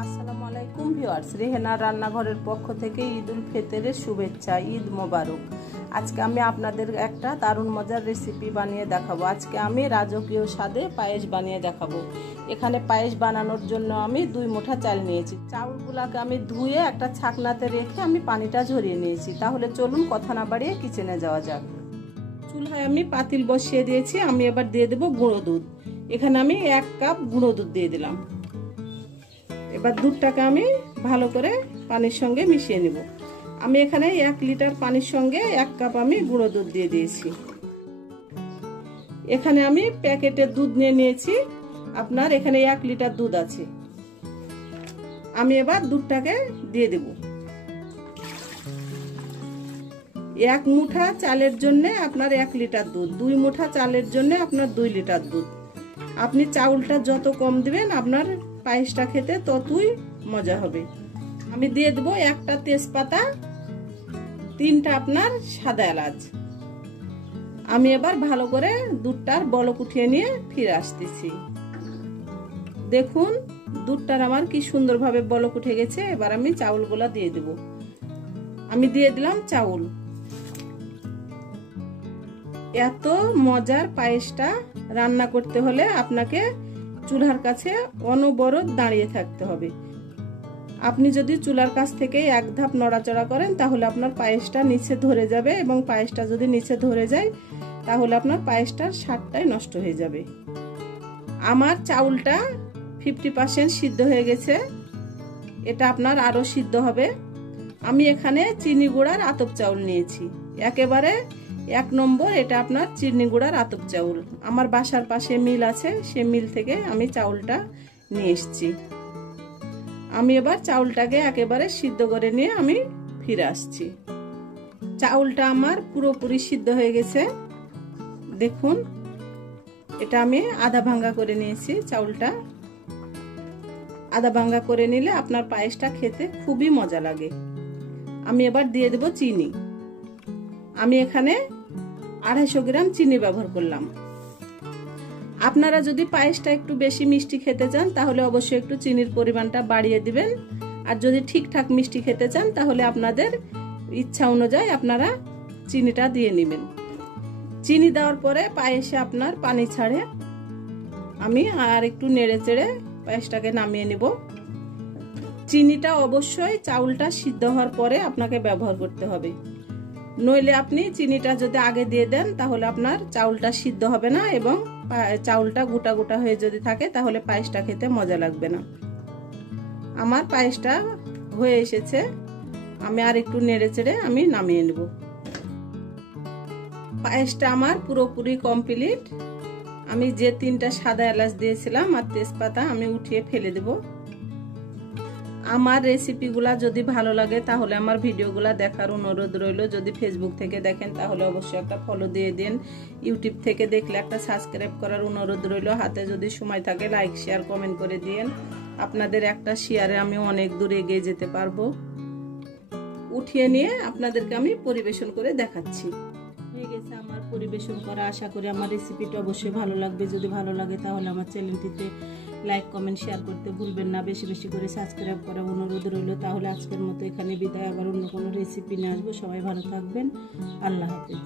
আসসালামু আলাইকুম ভিউয়ার্স, রেহেনা রান্নাঘরের পক্ষ থেকে ঈদ উল ফিতরের শুভেচ্ছা। ঈদ মোবারক। আজকে আমি আপনাদের একটা দারুণ মজার রেসিপি বানিয়ে দেখাবো। আজকে আমি রাজকীয় স্বাদে পায়েস বানিয়ে দেখাবো। এখানে পায়েস বানানোর জন্য আমি 2 মুঠা চাল নিয়েছি। চাউলগুলোকে আমি ধুয়ে একটা ছাকনাতে রেখে আমি পানিটা ঝরিয়ে নিয়েছি। তাহলে চলুন কথা না বাড়িয়ে কিচেনে যাওয়া যাক। চুলায় আমি পাতিল বসিয়ে দিয়েছি। আমি এবার দিয়ে দেবো গুঁড়ো দুধ। এখানে আমি 1 কাপ গুঁড়ো দুধ দিয়ে দিলাম। এবার দুধটাকে আমি ভালো করে পানির সঙ্গে মিশিয়ে নেব। আমি এখানে 1 লিটার পানির সঙ্গে 1 কাপ আমি গুঁড়ো দুধ দিয়ে দিয়েছি। এখানে আমি প্যাকেটের দুধ নিয়েছি। আপনার এখানে 1 লিটার দুধ আছে। আমি এবার দুধটাকে দিয়ে দেব। 1 মুঠা চালের জন্য আপনার 1 লিটার দুধ, 2 মুঠা চালের জন্য আপনার 2 লিটার দুধ। আপনি চাউলটা যত কম দিবেন আপনার পায়েসটা খেতে ততই মজা হবে। আমি দিয়ে দেবো 1টা তেজপাতা, 3টা আপনার সাদা এলাচ। আমি এবার ভালো করে দুধটার বলক উঠিয়ে নিয়ে ফিরে আসতেছি। দেখুন দুধটার আমার কি সুন্দরভাবে বলক উঠে গেছে। এবার আমি চাউলগুলা দিয়ে দেব। আমি দিয়ে দিলাম চাউল। এত মজার পায়েসটা রান্না করতে হলে আপনাকে চুলার কাছে অনবরত দাঁড়িয়ে থাকতে হবে। আপনি যদি চুলার কাছ থেকে 1 ধাপ নড়াচড়া করেন তাহলে আপনার পায়েসটা নিচে ধরে যাবে, এবং পায়েসটা যদি নিচে ধরে যায় তাহলে আপনার পায়েসটার স্বাদটাই নষ্ট হয়ে যাবে। আমার চাউলটা 50% সিদ্ধ হয়ে গেছে। এটা আপনার আরো সিদ্ধ হবে। আমি এখানে চিনি গুঁড়ার আতপ চাউল নিয়েছি, একেবারে 1 নম্বর। এটা আপনার চিনি গুঁড়ার আতপ চাউল। আমার বাসার পাশে মিল আছে, সে মিল থেকে আমি চাউলটা নিয়ে এসেছি। আমি এবার চাউলটাকে একেবারে সিদ্ধ করে নিয়ে আমি ফিরে আসছি। চাউলটা আমার পুরোপুরি সিদ্ধ হয়ে গেছে। দেখুন এটা আমি আধা ভাঙ্গা করে নিয়েছি। চাউলটা আধা ভাঙ্গা করে নিলে আপনার পায়েসটা খেতে খুবই মজা লাগে। আমি এবার দিয়ে দেব চিনি। আমি এখানে 250 গ্রাম চিনি ব্যবহার করলাম। আপনারা যদি পায়েসটা একটু বেশি মিষ্টি খেতে চান তাহলে অবশ্যই একটু চিনির পরিমাণটা বাড়িয়ে দিবেন। আর যদি ঠিকঠাক মিষ্টি খেতে চান তাহলে আপনাদের ইচ্ছা অনুযায়ী আপনারা চিনিটা দিয়ে নেবেন। চিনি দেওয়ার পরে পায়েসে আপনার পানি ছাড়ে। আমি আর একটু নেড়ে চেড়ে পায়েসটাকে নামিয়ে নেব। চিনিটা অবশ্যই চাউলটা সিদ্ধ হওয়ার পরে আপনাকে ব্যবহার করতে হবে, নইলে আপনি চিনিটা যদি আগে দিয়ে দেন তাহলে আপনার চাউলটা সিদ্ধ হবে না, এবং চাউলটা গোটা গোটা হয়ে যদি থাকে তাহলে পায়েসটা খেতে মজা লাগবে না। আমার পায়েসটা হয়ে এসেছে। আমি আর একটু নেড়ে চেড়ে আমি নামিয়ে নেব। পায়েসটা আমার পুরোপুরি কমপ্লিট। আমি যে 3টা সাদা এলাচ দিয়েছিলাম আর তেজপাতা আমি উঠিয়ে ফেলে দেব। আমার রেসিপিগুলা যদি ভালো লাগে তাহলে আমার ভিডিওগুলা দেখার অনুরোধ রইল। যদি ফেসবুক থেকে দেখেন তাহলে অবশ্যই একটা ফলো দিয়ে দিন। ইউটিউব থেকে দেখলে একটা সাবস্ক্রাইব করার অনুরোধ রইল। হাতে যদি সময় থাকে লাইক শেয়ার কমেন্ট করে দিন। আপনাদের একটা শেয়ারে আমি অনেক দূর এগিয়ে যেতে পারবো। উঠিয়ে নিয়ে আপনাদেরকে আমি পরিবেশন করে দেখাচ্ছি। হয়ে গেছে আমার পরিবেশন করা। আশা করি আমার রেসিপিটা অবশ্যই ভালো লাগবে। যদি ভালো লাগে তাহলে আমার চ্যানেলটিতে লাইক কমেন্ট শেয়ার করতে ভুলবেন না। বেশি বেশি করে সাবস্ক্রাইব করার অনুরোধ রইল। তাহলে আজকের মতো এখানে বিদায়। আবার অন্য কোনো রেসিপি নিয়ে আসবো। সবাই ভালো থাকবেন। আল্লাহ হাফেজ।